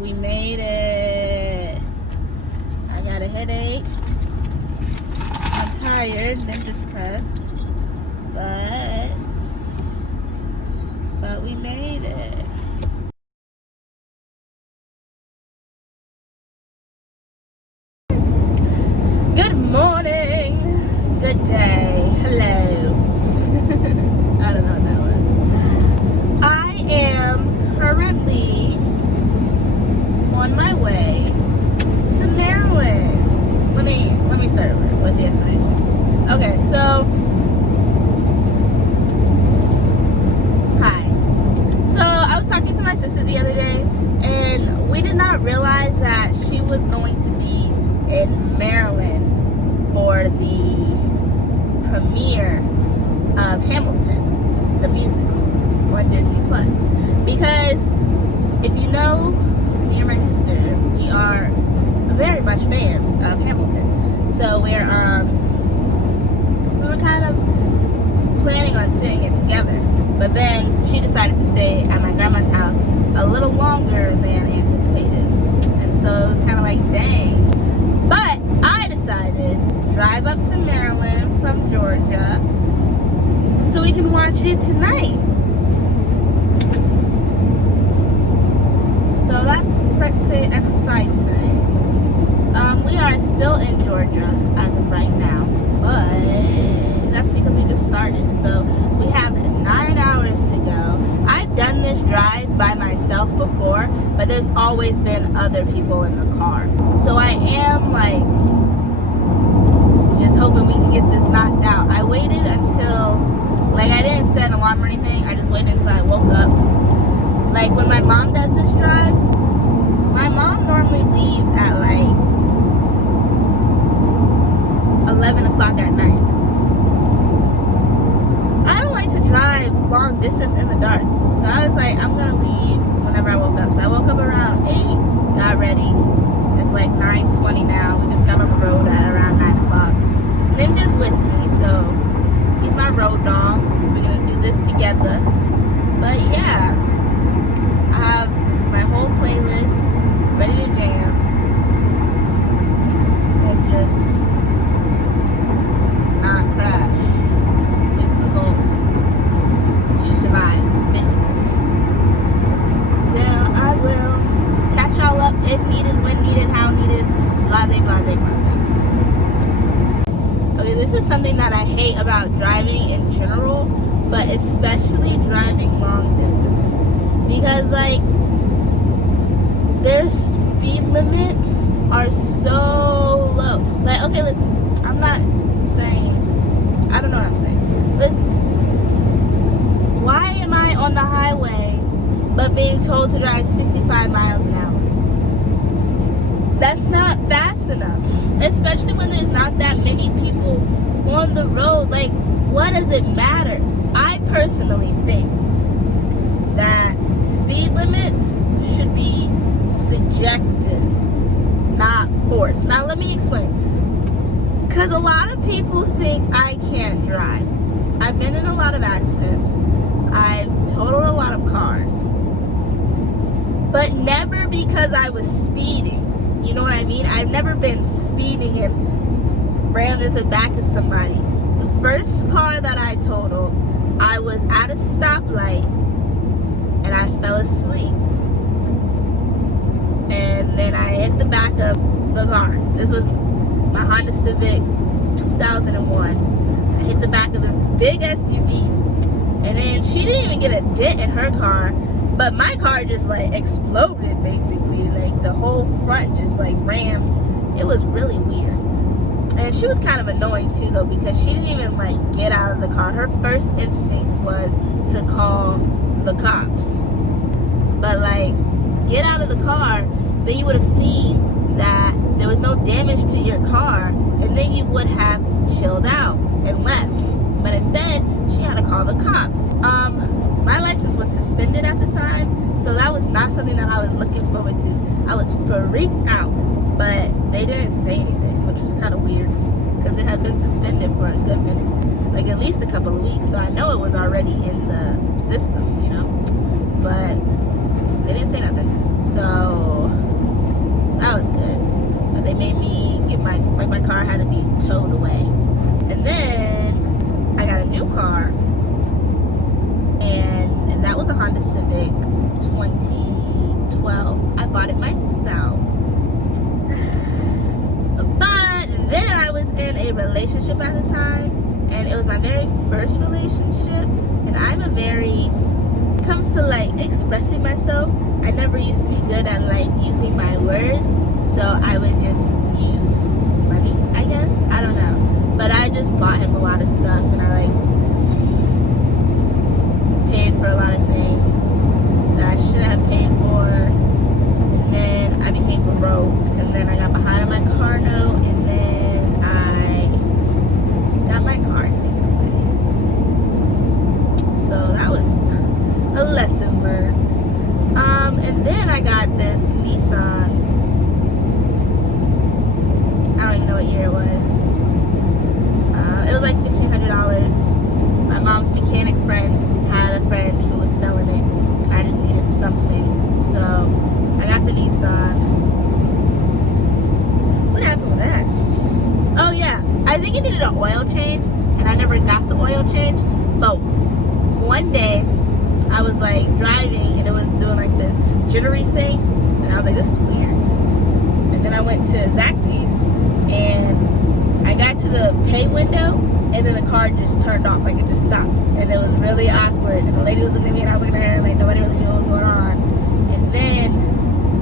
We made it. I got a headache. I'm tired, been just pressed. But we made it. Good morning. Good day. Hello. I don't know what that was. I am currently on my way to Maryland. Let me start with the explanation. Okay, so hi. So I was talking to my sister the other day, and we did not realize that she was going to be in Maryland for the premiere of Hamilton, the musical, on Disney Plus. Because if you know me and my sister, we are very much fans of Hamilton. So we were kind of planning on seeing it together. But then she decided to stay at my grandma's house a little longer than anticipated. And so it was kind of like, dang. But I decided to drive up to Maryland from Georgia so we can watch it tonight. So that's pretty exciting. We are still in Georgia as of right now, but that's because we just started. So we have 9 hours to go. I've done this drive by myself before, but there's always been other people in the car. So I am like just hoping we can get this knocked out. I waited until, like, I didn't set an alarm or anything. I just waited until I woke up. Like when my mom does this drive, my mom normally leaves at like 11 o'clock at night. I don't like to drive long distance in the dark. So I was like, I'm gonna leave whenever I woke up. So I woke up around 8, got ready. It's like 9:20 now. We just got on the road at around 9 o'clock. Ninja's with me, so he's my road dog. We're gonna do this together. But yeah, I have my whole playlist ready to jam and just not crash. Is the goal to survive, basically. So I will catch y'all up if needed, when needed, how needed, blase, blase, blase. Okay, this is something that I hate about driving in general, but especially driving long distances. Because, like, their speed limits are so low. Like, okay, listen, I'm not saying, I don't know what I'm saying. Listen, why am I on the highway but being told to drive 65 miles an hour? That's not fast enough, especially when there's not that many people on the road. Like, what does it matter? I personally think that speed limits should be subjective, not forced. Now, let me explain. Because a lot of people think I can't drive. I've been in a lot of accidents. I've totaled a lot of cars. But never because I was speeding. You know what I mean? I've never been speeding and rammed into the back of somebody. The first car that I totaled, I was at a stoplight and I fell asleep. And then I hit the back of the car. This was my Honda Civic 2001. I hit the back of this big SUV. And then she didn't even get a dent in her car, but my car just like exploded basically. Like the whole front just like rammed. It was really weird. And she was kind of annoying too though, because she didn't even like get out of the car. Her first instinct was to call the cops. But like, get out of the car, then you would have seen that there was no damage to your car, and then you would have chilled out and left. But instead, she had to call the cops. My license was suspended at the time, so that was not something that I was looking forward to. I was freaked out, but they didn't say anything, which was kind of weird, because it had been suspended for a good minute, like at least a couple of weeks, so I know it was already in the system, you know, but they didn't say nothing. So made me get my car had to be towed away. And then I got a new car, and that was a Honda Civic 2012. I bought it myself. But then I was in a relationship at the time, and it was my very first relationship, and I'm a very, when it comes to like expressing myself, I never used to be good at like using my words, so I would just use money, I guess. I don't know. But I just bought him a lot of stuff, and I like paid for a lot of things that I shouldn't have paid for. And then I became broke, and then I got behind on my car note, and then I got my car taken away. So that was a lesson learned. And then I got this Nissan. I don't even know what year it was. It was like $1,500. My mom's mechanic friend had a friend who was selling it, and I just needed something. So I got the Nissan. What happened with that? Oh yeah, I think it needed an oil change, and I never got the oil change. But one day I was like driving, and it was doing like this jittery thing, and I was like, this is weird. And then I went to Zaxby's, and I got to the pay window, and then the car just turned off, like it just stopped, and it was really awkward. And the lady was looking at me, and I was looking at her, like nobody really knew what was going on. And then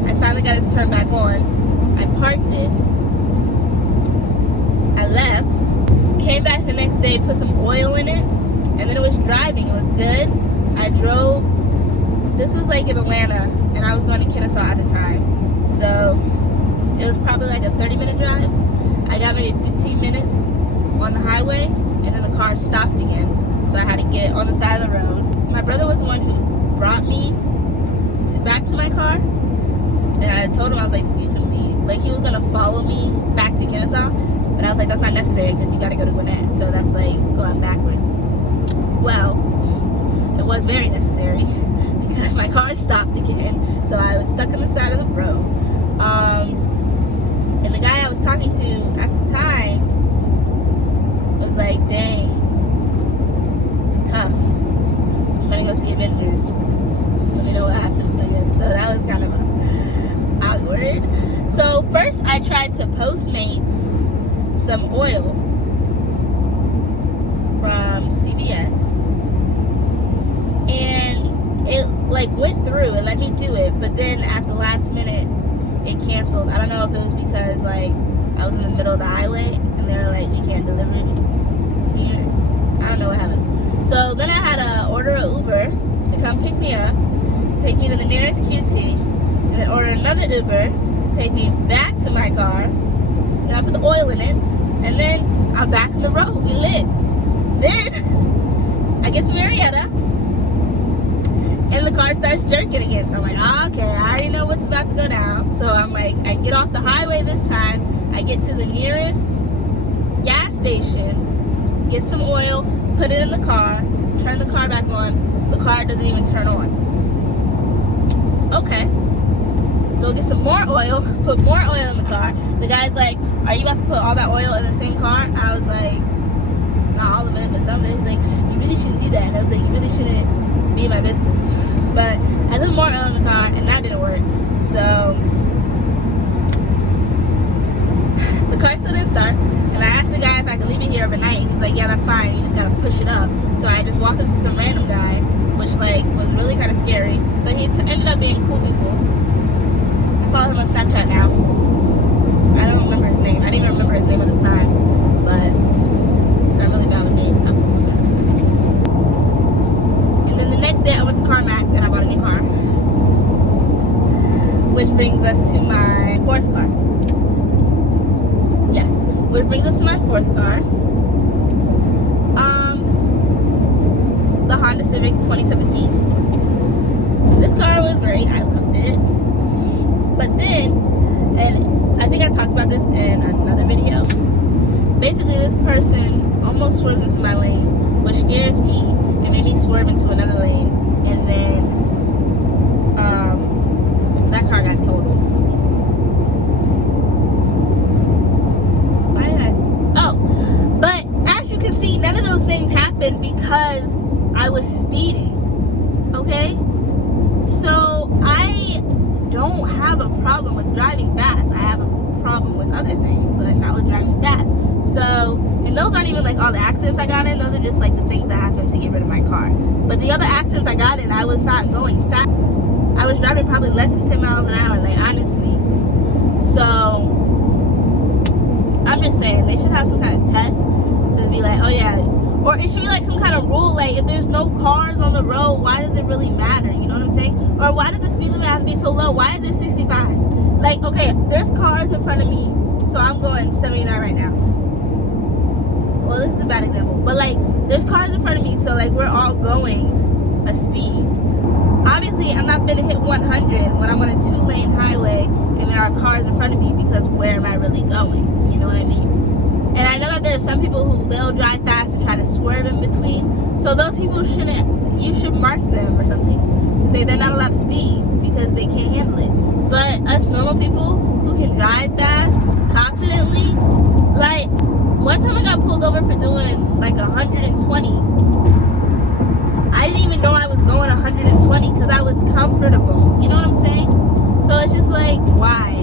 I finally got it to turn back on. I parked it. I left. Came back the next day, put some oil in it, and then it was driving. It was good. I drove. This was like in Atlanta, and I was going to Kennesaw at the time. So it was probably like a 30-minute drive. I got maybe 15 minutes on the highway, and then the car stopped again. So I had to get on the side of the road. My brother was the one who brought me back to my car, and I told him, I was like, you can leave. Like, he was gonna follow me back to Kennesaw, but I was like, that's not necessary because you gotta go to Gwinnett, so that's like going backwards. Well, it was very necessary because my car stopped again, so I was stuck on the side of the road. And the guy I was talking to at the time was like, dang, tough. I'm gonna go see Avengers. Let me know what happens, I guess. So that was kind of awkward. So first I tried to Postmates some oil from CVS, and it like went through. It let me do it, but then at the last minute it canceled. I don't know if it was because like I was in the middle of the highway and they were like, we can't deliver it here. I don't know what happened. So then I had to order an Uber to come pick me up, take me to the nearest QT, and then order another Uber to take me back to my car. Then I put the oil in it, and then I'm back on the road. We lit. Then I get to Marietta, and the car starts jerking again. So I'm like, okay, I already know what's about to go down. So I'm like, I get off the highway this time. I get to the nearest gas station, get some oil, put it in the car, turn the car back on. The car doesn't even turn on. Okay. Go get some more oil, put more oil in the car. The guy's like, are you about to put all that oil in the same car? I was like, not all of it, but some of it. He's like, you really shouldn't do that. And I was like, you really shouldn't be in my business. But I put more oil in the car, and that didn't work. So the car still didn't start, and I asked the guy if I could leave it here overnight. He was like, yeah, that's fine, you just gotta push it up. So I just walked up to some random guy, which like was really kind of scary, but he ended up being cool people. I follow him on Snapchat now. I don't remember his name. I didn't even remember his name at the time, but I'm really bad with names. And then the next day I went to CarMax and I bought a new car, which brings us to my fourth car. Yeah, which brings us to my fourth car. The Honda Civic 2017. This car was great. I loved it. But then, and I think I talked about this in another video, basically this person almost swerved into my lane, which scares me, and made me swerve into another lane, and then that car got totaled. don't have a problem with driving fast. I have a problem with other things, but not with driving fast. So, and those aren't even like all the accidents I got in. Those are just like the things that happened to get rid of my car. But the other accidents I got in, I was not going fast. I was driving probably less than 10 miles an hour, like honestly. So, I'm just saying, they should have some kind of test to be like, oh yeah, or it should be like some kind of rule, like if there's no cars on the road, why does it really matter? You know what I'm saying? Or why does the speed limit have to be so low? Why is it 65? Like, okay, there's cars in front of me, so I'm going 79 right now. Well, this is a bad example, but like, there's cars in front of me, so like we're all going a speed. Obviously, I'm not gonna hit 100 when I'm on a 2-lane highway and there are cars in front of me, because where am I really going? You know what I mean? And I know that there are some people who they'll drive fast and try to swerve in between. So those people shouldn't, you should mark them or something to say they're not allowed to speed because they can't handle it. But us normal people who can drive fast confidently, like one time I got pulled over for doing like 120. I didn't even know I was going 120 because I was comfortable. You know what I'm saying? So it's just like, why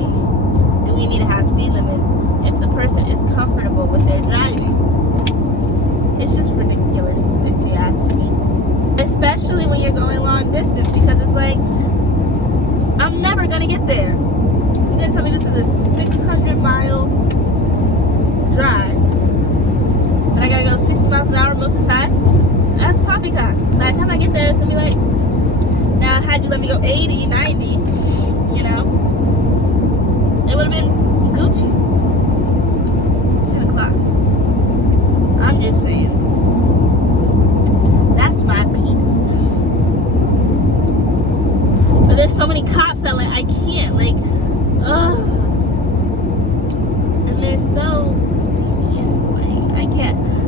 do we need to have speed limits if the person is comfortable with their driving? It's just ridiculous, if you ask me. Especially when you're going long distance, because it's like, I'm never gonna get there. You're gonna tell me this is a 600-mile drive, and I gotta go 60 miles an hour most of the time? That's poppycock. By the time I get there, it's gonna be like, now had you let me go 80, 90, you know, it would have been Gucci. 10 o'clock. I'm just saying. That's my piece. But there's so many cops that like I can't, like, ugh. And they're so inconvenient. Like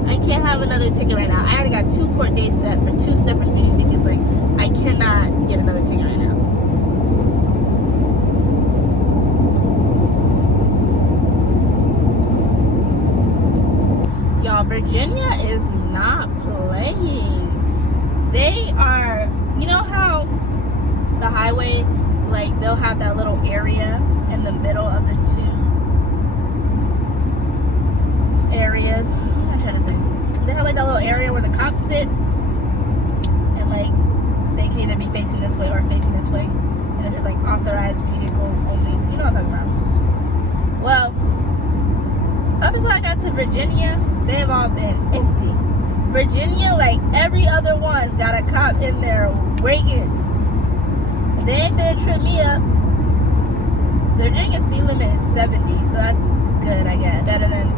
I can't have another ticket right now. I already got 2 court days set for 2 separate speeding tickets. Like, I cannot get another ticket right now. Y'all, Virginia is not playing. They are, you know how the highway, like they'll have that little area in the middle of the 2 areas. What am I trying to say? They have like that little area where the cops sit, and like they can either be facing this way or facing this way, and it says like authorized vehicles only. You know what I'm talking about? Well, up until I got to Virginia, they've all been empty. Virginia, like every other one's got a cop in there waiting. They ain't finna trip me up. Their Virginia speed limit is 70, so that's good, I guess. Better than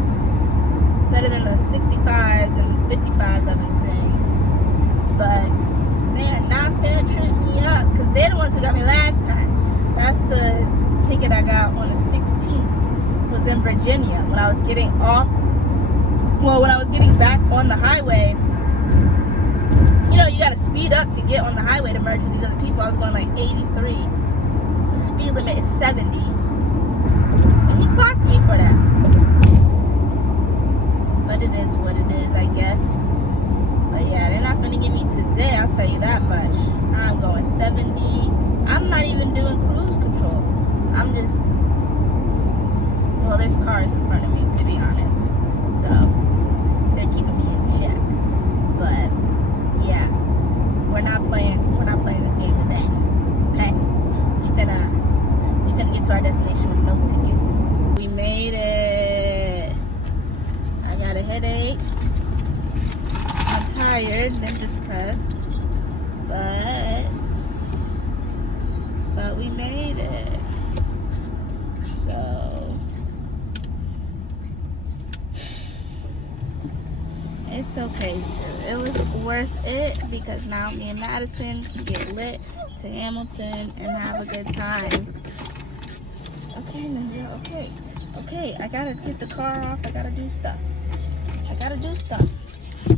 the 65s and 55s I've been seeing. But they are not finna trip me up, because they're the ones who got me last time. That's the ticket I got on the 16th. Was in Virginia when I was getting off. Well, when I was getting back on the highway, you know, you gotta speed up to get on the highway to merge with these other people. I was going like 83. The speed limit is 70. And he clocked me for that. But it is what it is, I guess. But yeah, they're not gonna get me today, I'll tell you that much. I'm going 70. I'm not even doing cruise control. I'm just, well, there's cars in front of me, to be honest. So, they're keeping me in check. But, yeah. We're not playing this game today. Okay? We finna get to our destination with no tickets. We made it. I got a headache. I'm tired, been just pressed. But we made it. So, it's okay too. It was worth it, because now me and Madison can get lit to Hamilton and have a good time. Okay, Ninja, okay. Okay, I gotta get the car off. I gotta do stuff.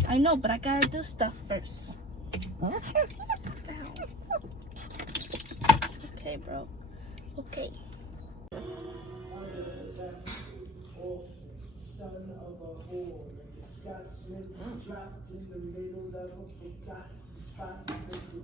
I know, but I gotta do stuff first. Okay, bro. Okay. Son of a whore, Scott Smith dropped in the middle of a forgotten spot.